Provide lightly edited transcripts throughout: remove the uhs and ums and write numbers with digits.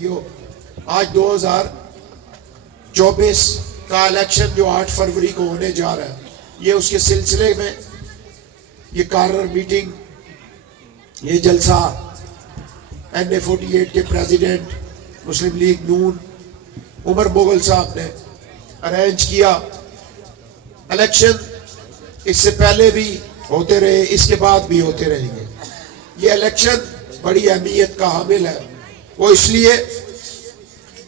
آج 2024 کا الیکشن جو 8 فروری کو ہونے جا رہا ہے، یہ اس کے سلسلے میں یہ کارنر میٹنگ، یہ جلسہ NA48 کے پریزیڈنٹ مسلم لیگ نون عمر مغل صاحب نے ارینج کیا۔ الیکشن اس سے پہلے بھی ہوتے رہے، اس کے بعد بھی ہوتے رہیں گے۔ یہ الیکشن بڑی اہمیت کا حامل ہے، وہ اس لیے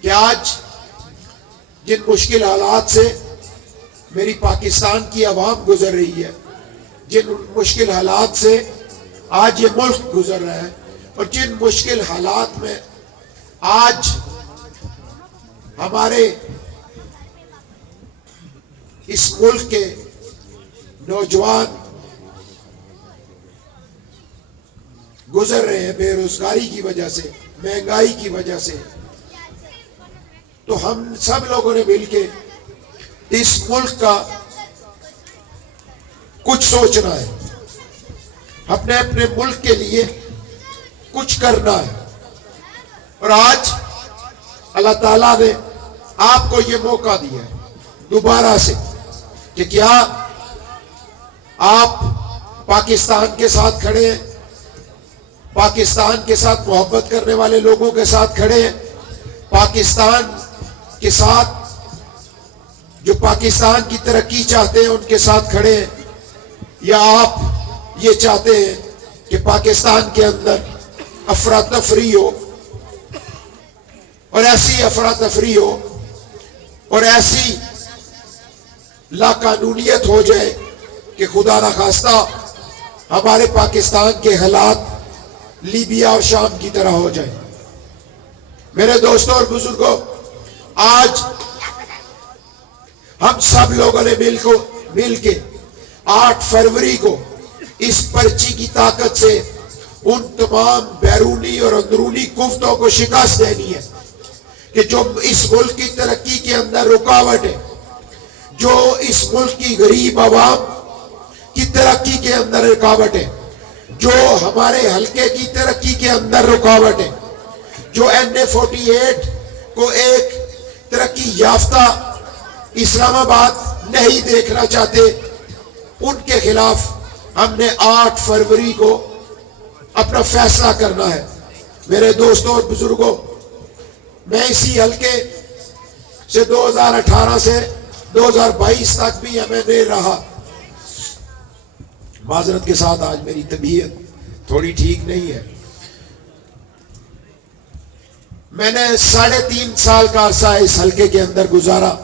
کہ آج جن مشکل حالات سے میری پاکستان کی عوام گزر رہی ہے، جن مشکل حالات سے آج یہ ملک گزر رہا ہے، اور جن مشکل حالات میں آج ہمارے اس ملک کے نوجوان گزر رہے ہیں بے روزگاری کی وجہ سے، مہنگائی کی وجہ سے، تو ہم سب لوگوں نے مل کے اس ملک کا کچھ سوچنا ہے، اپنے اپنے ملک کے لیے کچھ کرنا ہے۔ اور آج اللہ تعالیٰ نے آپ کو یہ موقع دیا ہے دوبارہ سے کہ کیا آپ پاکستان کے ساتھ کھڑے ہیں، پاکستان کے ساتھ محبت کرنے والے لوگوں کے ساتھ کھڑے ہیں، پاکستان کے ساتھ جو پاکستان کی ترقی چاہتے ہیں ان کے ساتھ کھڑے ہیں، یا آپ یہ چاہتے ہیں کہ پاکستان کے اندر افراتفری ہو، اور ایسی افراتفری ہو اور ایسی لاقانونیت ہو جائے کہ خدا نخواستہ ہمارے پاکستان کے حالات لیبیا اور شام کی طرح ہو جائے۔ میرے دوستوں اور بزرگوں، آج ہم سب لوگوں نے مل کے 8 فروری کو اس پرچی کی طاقت سے ان تمام بیرونی اور اندرونی قوتوں کو شکست دینی ہے کہ جو اس ملک کی ترقی کے اندر رکاوٹ ہے، جو اس ملک کی غریب عوام کی ترقی کے اندر رکاوٹ ہے، جو ہمارے حلقے کی ترقی کے اندر رکاوٹ ہے، جو NA48 کو ایک ترقی یافتہ اسلام آباد نہیں دیکھنا چاہتے، ان کے خلاف ہم نے 8 فروری کو اپنا فیصلہ کرنا ہے۔ میرے دوستوں اور بزرگوں، میں اسی حلقے سے 2018 سے 2022 تک بھی MNA رہا۔ معذرت کے ساتھ آج میری طبیعت تھوڑی ٹھیک نہیں ہے۔ میں نے 3.5 سال کا عرصہ اس حلقے کے اندر گزارا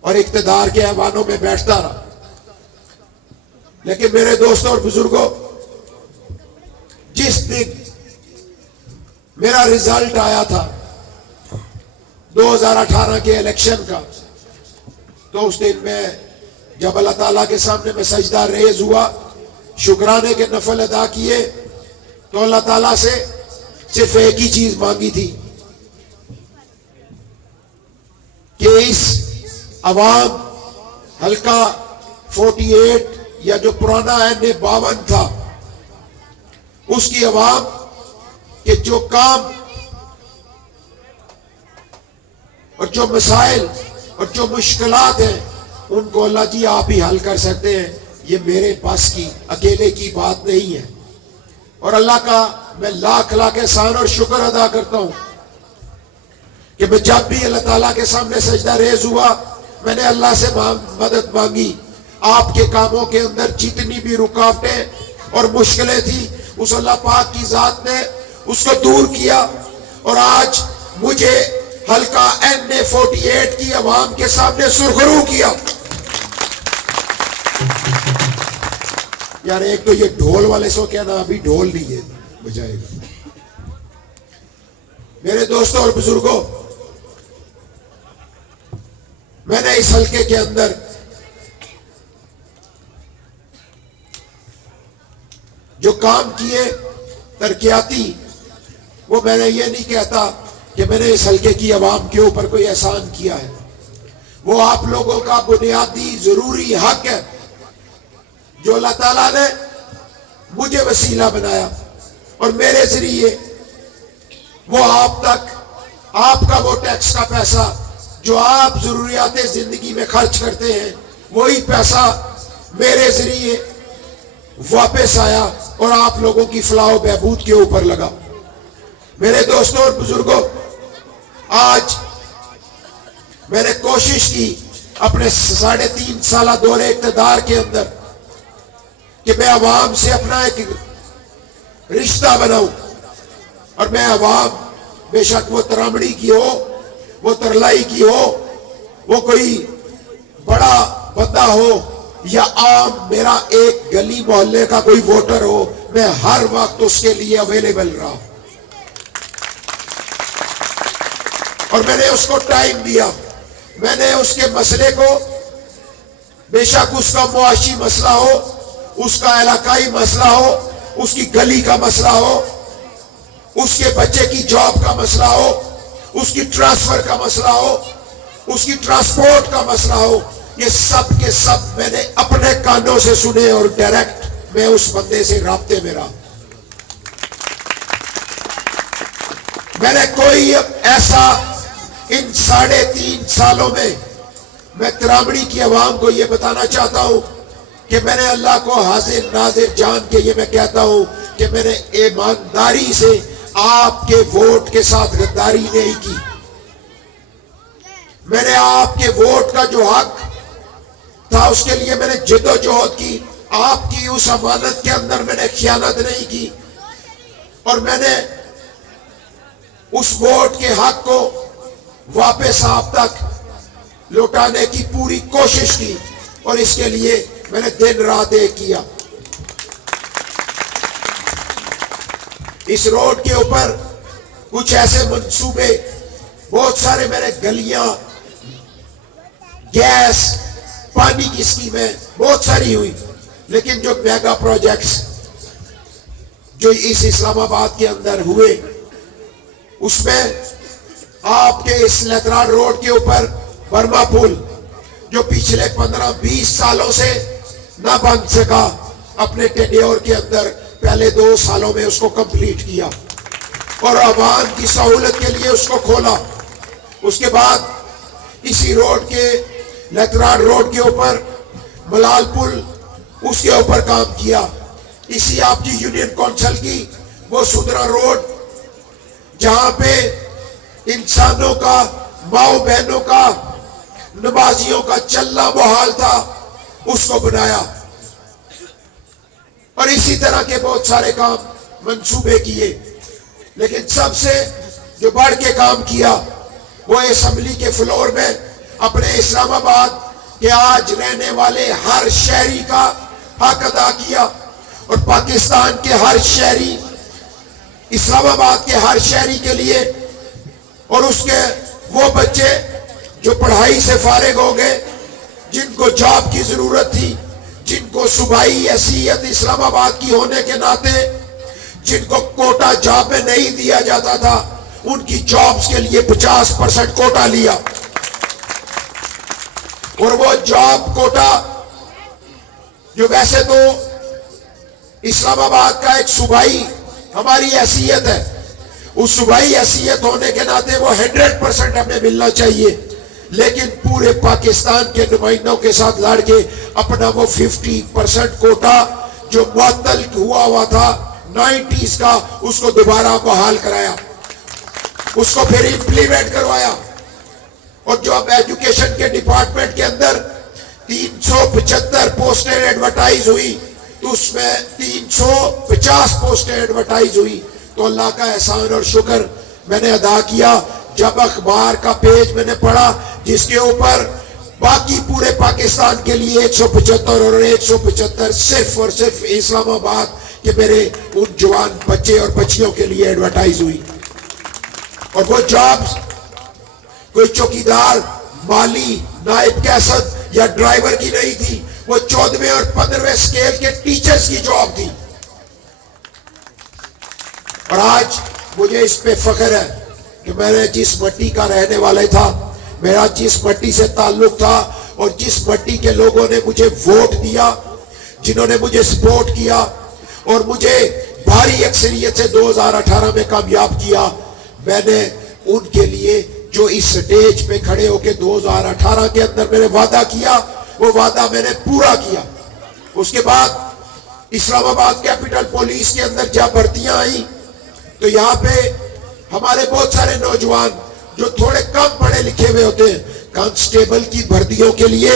اور اقتدار کے ایوانوں میں بیٹھتا رہا، لیکن میرے دوستوں اور بزرگوں، جس دن میرا رزلٹ آیا تھا 2018 کے الیکشن کا، تو اس دن میں جب اللہ تعالیٰ کے سامنے میں سجدہ ریز ہوا، شکرانے کے نفل ادا کیے، تو اللہ تعالیٰ سے صرف ایک ہی چیز مانگی تھی کہ اس عوام حلقہ 48 یا جو پرانا NA52 تھا، اس کی عوام کے جو کام اور جو مسائل اور جو مشکلات ہیں، ان کو اللہ جی آپ ہی حل کر سکتے ہیں، یہ میرے پاس کی اکیلے کی بات نہیں ہے۔ اور اللہ کا میں لاکھ احسان اور شکر ادا کرتا ہوں کہ میں جب بھی اللہ تعالیٰ کے سامنے سجدہ ریز ہوا، میں نے اللہ سے مدد مانگی۔ آپ کے کاموں کے اندر جتنی بھی رکاوٹیں اور مشکلیں تھیں، اس اللہ پاک کی ذات نے اس کو دور کیا، اور آج مجھے حلقہ NA48 کی عوام کے سامنے سرخرو کیا۔ یار ایک تو یہ ڈھول والے سو کیا نا، ابھی ڈھول نہیں ہے بجائے گا۔ میرے دوستوں اور بزرگوں، میں نے اس حلقے کے اندر جو کام کیے ترقیاتی، وہ میں نے یہ نہیں کہتا کہ میں نے اس حلقے کی عوام کے اوپر کوئی احسان کیا ہے، وہ آپ لوگوں کا بنیادی ضروری حق ہے جو اللہ تعالیٰ نے مجھے وسیلہ بنایا، اور میرے ذریعے وہ آپ تک آپ کا وہ ٹیکس کا پیسہ جو آپ ضروریات زندگی میں خرچ کرتے ہیں وہی پیسہ میرے ذریعے واپس آیا اور آپ لوگوں کی فلاح و بہبود کے اوپر لگا۔ میرے دوستوں اور بزرگوں، آج میں نے کوشش کی اپنے 3.5 سالہ دور اقتدار کے اندر کہ میں عوام سے اپنا ایک رشتہ بناؤں، اور میں عوام بے شک وہ ترامڑی کی ہو، وہ ترلائی کی ہو، وہ کوئی بڑا بندہ ہو یا عام میرا ایک گلی محلے کا کوئی ووٹر ہو، میں ہر وقت اس کے لیے اویلیبل رہا، اور میں نے اس کو ٹائم دیا۔ میں نے اس کے مسئلے کو، بے شک اس کا معاشی مسئلہ ہو، اس کا علاقائی مسئلہ ہو، اس کی گلی کا مسئلہ ہو، اس کے بچے کی جاب کا مسئلہ ہو، اس کی ٹرانسفر کا مسئلہ ہو، اس کی ٹرانسپورٹ کا مسئلہ ہو، یہ سب کے سب میں نے اپنے کانوں سے سنے، اور ڈائریکٹ میں اس بندے سے رابطے میں رہا۔ میں نے کوئی ایسا ان 3.5 سالوں میں ترامڑی کی عوام کو یہ بتانا چاہتا ہوں کہ میں نے اللہ کو حاضر ناظر جان کے یہ میں کہتا ہوں کہ میں نے ایمانداری سے آپ کے ووٹ کے ساتھ غداری نہیں کی۔ میں نے آپ کے ووٹ کا جو حق تھا اس کے لیے میں نے جد و جہد کی، آپ کی اس امانت کے اندر میں نے خیانت نہیں کی، اور میں نے اس ووٹ کے حق کو واپس آپ تک لوٹانے کی پوری کوشش کی، اور اس کے لیے میں نے دن رات ایک کیا۔ اس روڈ کے اوپر کچھ ایسے منصوبے، بہت سارے میں نے گلیاں، گیس، پانی کی اسکیمیں بہت ساری ہوئی، لیکن جو میگا پروجیکٹس جو اس اسلام آباد کے اندر ہوئے، اس میں آپ کے اس لیتراڑ روڈ کے اوپر برما پل جو پچھلے 15-20 سالوں سے نہ بن سکا، اپنے ٹینیور کے اندر پہلے 2 سالوں میں اس کو کمپلیٹ کیا اور عوام کی سہولت کے لیے اس کو کھولا۔ اس کے بعد اسی روڈ کے لیتراڑ روڈ کے اوپر ملال پل، اس کے اوپر کام کیا۔ اسی آپ کی یونین کونسل کی وہ سدرا روڈ جہاں پہ انسانوں کا، ماؤں بہنوں کا، نمازیوں کا چلنا محال تھا، اس کو بنایا، اور اسی طرح کے بہت سارے کام منصوبے کیے۔ لیکن سب سے جو بڑھ کے کام کیا وہ اسمبلی کے فلور میں اپنے اسلام آباد کے آج رہنے والے ہر شہری کا حق ادا کیا، اور پاکستان کے ہر شہری، اسلام آباد کے ہر شہری کے لیے، اور اس کے وہ بچے جو پڑھائی سے فارغ ہو گئے، جن کو جاب کی ضرورت تھی، جن کو صوبائی حیثیت اسلام آباد کی ہونے کے ناطے جن کو کوٹا جاب میں نہیں دیا جاتا تھا، ان کی جابز کے لیے 50% کوٹا لیا، اور وہ جاب کوٹا جو ویسے تو اسلام آباد کا ایک صوبائی ہماری حیثیت ہے، اس صوبائی حیثیت ہونے کے ناطے وہ 100% ہمیں ملنا چاہیے، لیکن پورے پاکستان کے نمائندوں کے ساتھ لڑ کے اپنا وہ 50% کوٹا جو معطل ہوا تھا 90s کا، اس کو دوبارہ بحال کرایا، اس کو پھر امپلیمنٹ کروایا، اور جو اب ایجوکیشن کے ڈپارٹمنٹ کے اندر 375 پوسٹیں ایڈورٹائز ہوئی، تو اس میں 350 پوسٹیں ایڈورٹائز ہوئی، تو اللہ کا احسان اور شکر میں نے ادا کیا جب اخبار کا پیج میں نے پڑھا جس کے اوپر باقی پورے پاکستان کے لیے 175 اور 175 صرف اور صرف اسلام آباد کے میرے ان جوان بچے اور بچیوں کے لیے ایڈورٹائز ہوئی، اور وہ جابز کوئی چوکیدار، مالی، نائب کیسد یا ڈرائیور کی نہیں تھی، وہ 14ویں اور 15ویں سکیل کے ٹیچرز کی جاب تھی، اور آج مجھے اس پہ فخر ہے کہ میں نے جس مٹی کا رہنے والے تھا، میرا جس مٹی سے تعلق تھا، اور جس مٹی کے لوگوں نے مجھے ووٹ دیا، جنہوں نے مجھے سپورٹ کیا اور مجھے بھاری اکثریت سے 2018 میں کامیاب کیا، میں نے ان کے لیے اس سٹیج پہ کھڑے ہو کے 2018 کے اندر میں نے وعدہ کیا، وہ وعدہ میں نے پورا کیا۔ اس کے بعد اسلام آباد کیپٹل پولیس کے اندر جب بھرتیاں آئیں تو یہاں پہ ہمارے بہت سارے نوجوان جو تھوڑے کم پڑھے لکھے ہوئے ہوتے ہیں، کانسٹیبل کی بھرتیوں کے لیے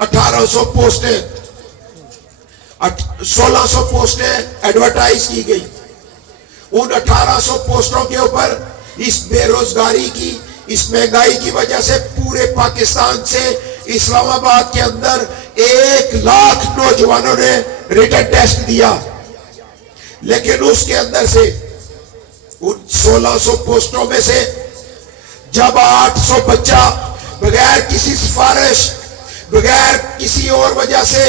1800 پوسٹیں 1600 پوسٹیں ایڈورٹائز کی گئی۔ ان 1800 پوسٹوں کے اوپر اس بے روزگاری کی، اس مہنگائی کی وجہ سے پورے پاکستان سے اسلام آباد کے اندر 1,00,000 نوجوانوں نے ریٹن ٹیسٹ دیا، لیکن اس کے اندر سے ان 1600 پوسٹوں میں سے جب 800 بچہ بغیر کسی سفارش، بغیر کسی اور وجہ سے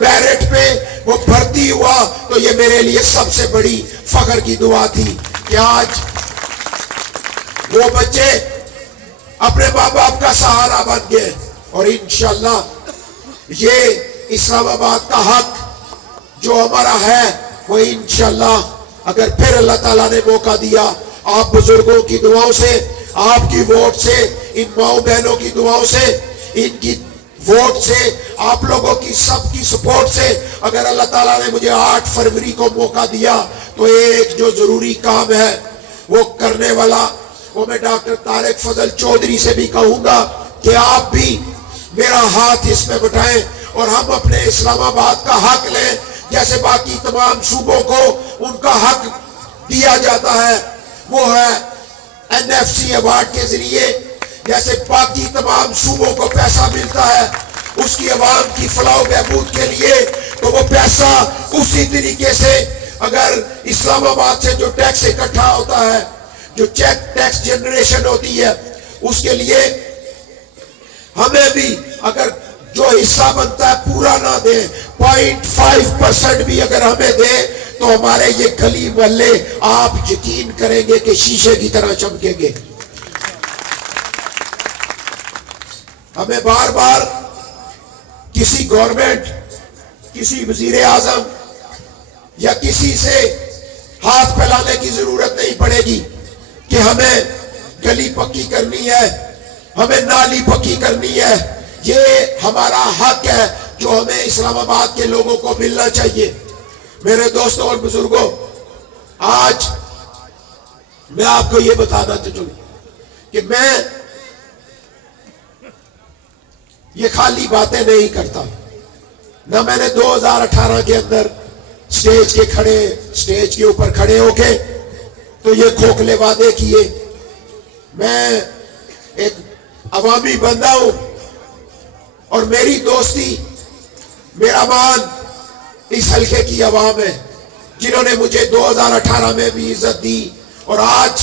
میرٹ پہ وہ بھرتی ہوا، تو یہ میرے لیے سب سے بڑی فخر کی دعا تھی کہ آج وہ بچے اپنے ماں باپ کا سہارا بن گئے۔ اور انشاءاللہ یہ اسلام آباد کا حق جو ہمارا ہے، وہ انشاءاللہ اگر پھر اللہ تعالیٰ نے موقع دیا، آپ بزرگوں کی دعاؤں سے، آپ کی ووٹ سے، ان ماؤں بہنوں کی دعاؤں سے، ان کی ووٹ سے، آپ لوگوں کی سب کی سپورٹ سے، اگر اللہ تعالیٰ نے مجھے 8 فروری کو موقع دیا تو ایک جو ضروری کام ہے وہ کرنے والا، وہ میں ڈاکٹر طارق فضل چودھری سے بھی کہوں گا کہ آپ بھی میرا ہاتھ اس میں بٹھائیں اور ہم اپنے اسلام آباد کا حق لیں، جیسے باقی تمام صوبوں کو ان کا حق دیا جاتا ہے۔ وہ ہے NFC ایوارڈ کے ذریعے، جیسے باقی تمام صوبوں کو پیسہ ملتا ہے اس کی عوام کی فلاح و بہبود کے لیے، تو وہ پیسہ اسی طریقے سے اگر اسلام آباد سے جو ٹیکس اکٹھا ہوتا ہے، جو ٹیکس جنریشن ہوتی ہے، اس کے لیے ہمیں بھی اگر جو حصہ بنتا ہے پورا نہ دیں، 0.5% بھی اگر ہمیں دیں تو ہمارے یہ گلی محلے آپ یقین کریں گے کہ شیشے کی طرح چمکیں گے۔ ہمیں بار بار کسی گورنمنٹ، کسی وزیر اعظم یا کسی سے ہاتھ پھیلانے کی ضرورت نہیں پڑے گی کہ ہمیں گلی پکی کرنی ہے، ہمیں نالی پکی کرنی ہے۔ یہ ہمارا حق ہے جو ہمیں اسلام آباد کے لوگوں کو ملنا چاہیے۔ میرے دوستوں اور بزرگوں، آج میں آپ کو یہ بتانا چاہوں کہ میں یہ خالی باتیں نہیں کرتا، نہ میں نے 2018 کے اندر سٹیج کے اوپر کھڑے ہو کے تو یہ کھوکھلے وعدے کیے۔ میں ایک عوامی بندہ ہوں اور میری دوستی، میرا مان اس حلقے کی عوام ہے جنہوں نے مجھے 2018 میں بھی عزت دی، اور آج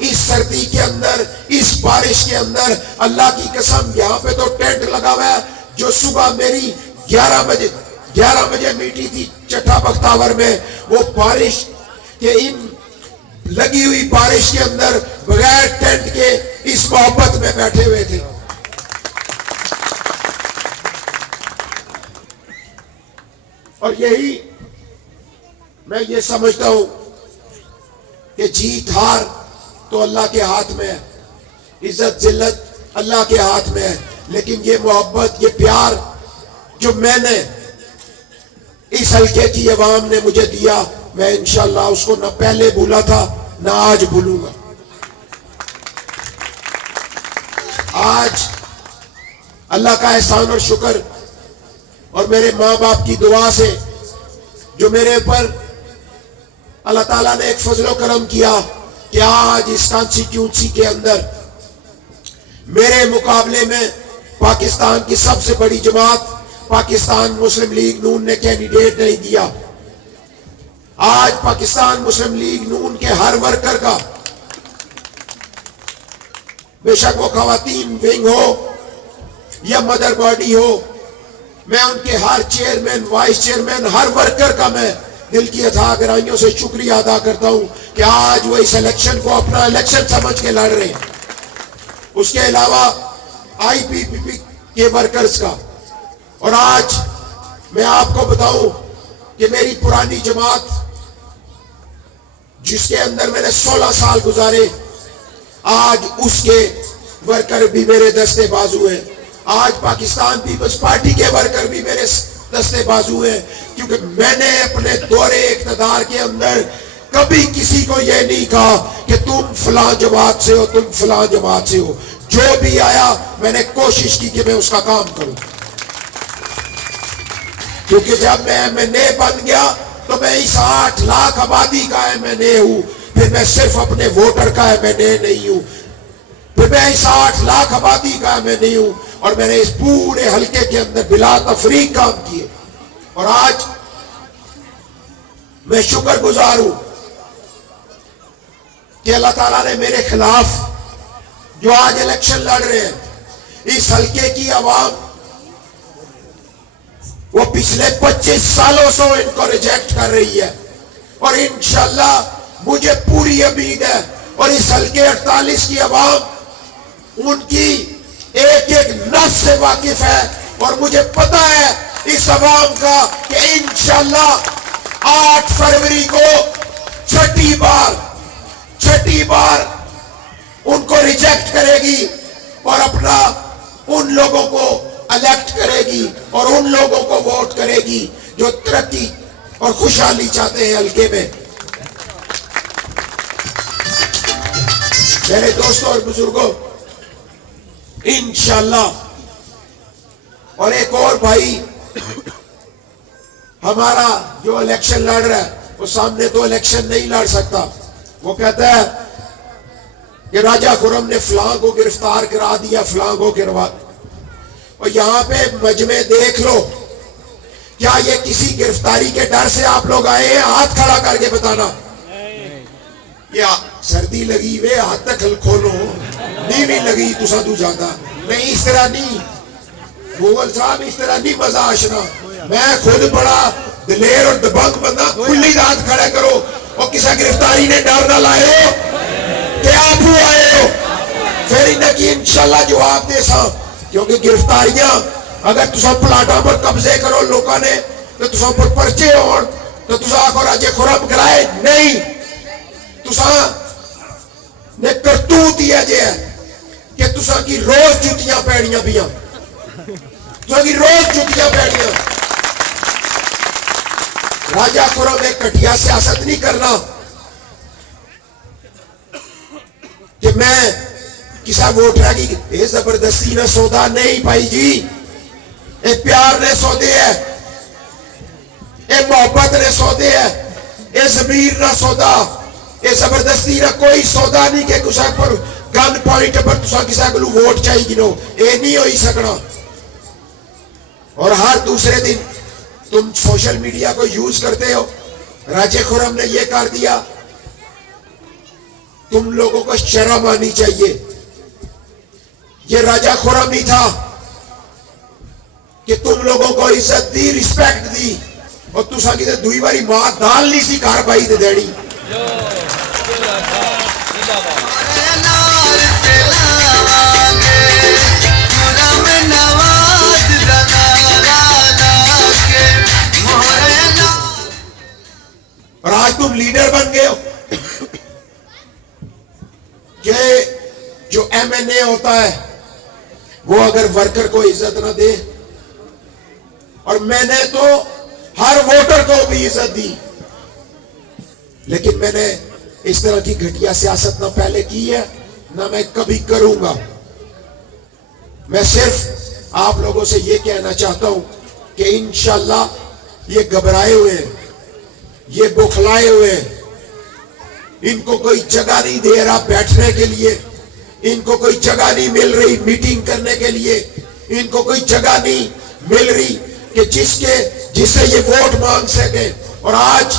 اس سردی کے اندر، اس بارش کے اندر، اللہ کی قسم یہاں پہ تو ٹینٹ لگا ہوا ہے جو صبح میری 11 بجے میٹی تھی چٹا بختاور میں، وہ بارش کے ان لگی ہوئی بارش کے اندر بغیر ٹینٹ کے اس محبت میں بیٹھے ہوئے تھے۔ اور یہی میں یہ سمجھتا ہوں کہ جیت ہار تو اللہ کے ہاتھ میں ہے، عزت ذلت اللہ کے ہاتھ میں ہے، لیکن یہ محبت، یہ پیار جو میں نے اس حلقے کی عوام نے مجھے دیا، میں انشاءاللہ اس کو نہ پہلے بھولا تھا نہ آج بھولوں گا۔ آج اللہ کا احسان اور شکر اور میرے ماں باپ کی دعا سے جو میرے اوپر اللہ تعالیٰ نے ایک فضل و کرم کیا کہ آج اس کانسٹیٹیونسی کے اندر میرے مقابلے میں پاکستان کی سب سے بڑی جماعت پاکستان مسلم لیگ نون نے کینڈیڈیٹ نہیں دیا۔ آج پاکستان مسلم لیگ نون کے ہر ورکر کا، بے شک وہ خواتین ونگ ہو یا مدر باڈی ہو، میں ان کے ہر چیئرمین، وائس چیئرمین، ہر ورکر کا میں دل کی اتھاہ گہرائیوں سے شکریہ ادا کرتا ہوں کہ آج وہ اس الیکشن کو اپنا الیکشن سمجھ کے لڑ رہے ہیں۔ اس کے علاوہ IPPP کے ورکرز کا، اور آج میں آپ کو بتاؤں کہ میری پرانی جماعت جس کے اندر میں نے 16 سال گزارے، آج اس کے ورکر بھی میرے دستے بازو ہیں, آج پاکستان پیپلز پارٹی کے ورکر بھی میرے دستے بازو ہیں, کیونکہ میں نے اپنے دورے اقتدار کے اندر کبھی کسی کو یہ نہیں کہا کہ تم فلاں جماعت سے ہو, تم فلاں جماعت سے ہو. جو بھی آیا میں نے کوشش کی کہ میں اس کا کام کروں, کیونکہ جب میں MNA بن گیا تو میں اس 8 لاکھ آبادی کا MNA ہوں, پھر میں صرف اپنے ووٹر کا MNA نہیں ہوں, پھر میں اس 8 لاکھ آبادی کا MNA ہوں, اور میں نے اس پورے حلقے کے اندر بلا تفریق کام کیے. اور آج میں شکر گزار ہوں کہ اللہ تعالیٰ نے میرے خلاف جو آج الیکشن لڑ رہے ہیں, اس حلقے کی عوام وہ پچھلے 25 سالوں سے ان کو ریجیکٹ کر رہی ہے, اور انشاءاللہ مجھے پوری امید ہے, اور اس حلقے 48 کی عوام ان کی ایک ایک نس سے واقف ہے, اور مجھے پتا ہے اس عوام کا کہ انشاءاللہ 8 فروری کو چھٹی بار ان کو ریجیکٹ کرے گی, اور اپنا ان لوگوں کو الیکٹ کرے گی, اور ان لوگوں کو ووٹ کرے گی جو ترقی اور خوشحالی چاہتے ہیں حلقے میں. میرے دوستوں اور بزرگوں, انشاءاللہ. اور ایک اور بھائی ہمارا جو الیکشن لڑ رہا ہے, وہ سامنے تو الیکشن نہیں لڑ سکتا, وہ کہتا ہے کہ راجہ خرم نے فلاں کو گرفتار کرا دیا, فلاں کو گروا. اور یہاں پہ مجمع دیکھ لو, کیا یہ کسی گرفتاری کے ڈر سے آپ لوگ آئے ہیں؟ ہاتھ کھڑا کر کے بتانا. یا سردی لگی وے ہاتھ تک کھولو, نیوی لگی تسا تو جاتا نہیں, اس طرح نہیں مغل صاحب, اس طرح نہیں مزہ آشنا. میں خود بڑا دلیر اور دبنگ بندہ, کھلی ہاتھ کھڑے کرو, اور کسی گرفتاری نے ڈر نہ لائے ہو کہ آپ ہو آئے ہو, پھر انہیں کی انشاءاللہ جواب دے سا. کیونکہ گرفتاریاں اگر تسا پلاٹا پر قبضے کرو لوکاں نے, تو تسا پر پرچے ہون, تو تسا آکھو راجے خرم کرائے نہیں, تسا نے کرتوت ہی ہے کہ تسا کی روز جتیاں پیڑیاں بیاں, تسا کی روز جتیاں پیڑیاں. راجہ خرم ایک کٹیا سیاست نہیں کرنا کہ میں کسی ووٹر کی یہ زبردستی نہ سودا نہیں بھائی جی, یہ پیار نے سودے ہے, یہ محبت نے سودے ہے, یہ ضمیر نہ سودا, یہ زبردستی نہ کوئی سودا نہیں کہ کسی پر گن پوائنٹ پر تسا کسی کو ووٹ چاہیے گنو, یہ نہیں ہوئی سکنا. اور ہر دوسرے دن تم سوشل میڈیا کو یوز کرتے ہو, راجہ خرم نے یہ کر دیا, تم لوگوں کو شرم آنی چاہیے. یہ راجہ خرم ہی تھا کہ تم لوگوں کو عزت دی, رسپیکٹ دی, اور تسا کی دوئی باری ماں دال نہیں سی کار بھائی دے دیڑی. اور آج تم لیڈر بن گئے ہو کہ جو MNA ہوتا ہے وہ اگر ورکر کو عزت نہ دے, اور میں نے تو ہر ووٹر کو بھی عزت دی, لیکن میں نے اس طرح کی گھٹیا سیاست نہ پہلے کی ہے نہ میں کبھی کروں گا. میں صرف آپ لوگوں سے یہ کہنا چاہتا ہوں کہ انشاءاللہ یہ گھبرائے ہوئے ہیں, یہ بخلائے ہوئے ہیں, ان کو کوئی جگہ نہیں دے رہا بیٹھنے کے لیے, ان کو کوئی جگہ نہیں مل رہی میٹنگ کرنے کے لیے, ان کو کوئی جگہ نہیں مل رہی کہ جس سے یہ ووٹ مانگ سکے. اور آج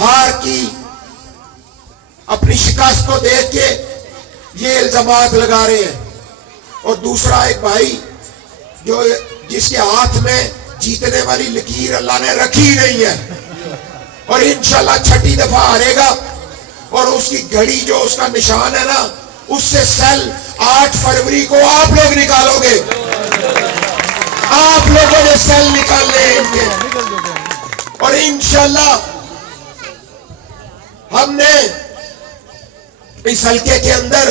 ہار کی اپنی شکست کو دیکھ کے یہ الزامات لگا رہے ہیں. اور دوسرا ایک بھائی جو جس کے ہاتھ میں جیتنے والی لکیر اللہ نے رکھی نہیں ہے, اور انشاءاللہ چھٹی دفعہ ہارے گا, اور اس کی گھڑی جو اس کا نشان ہے نا, اس سے سیل 8 فروری کو آپ لوگ نکالو گے, آپ لوگوں نے سیل نکالنے ہیں ان کے. اور انشاءاللہ ہم نے اس حلقے کے اندر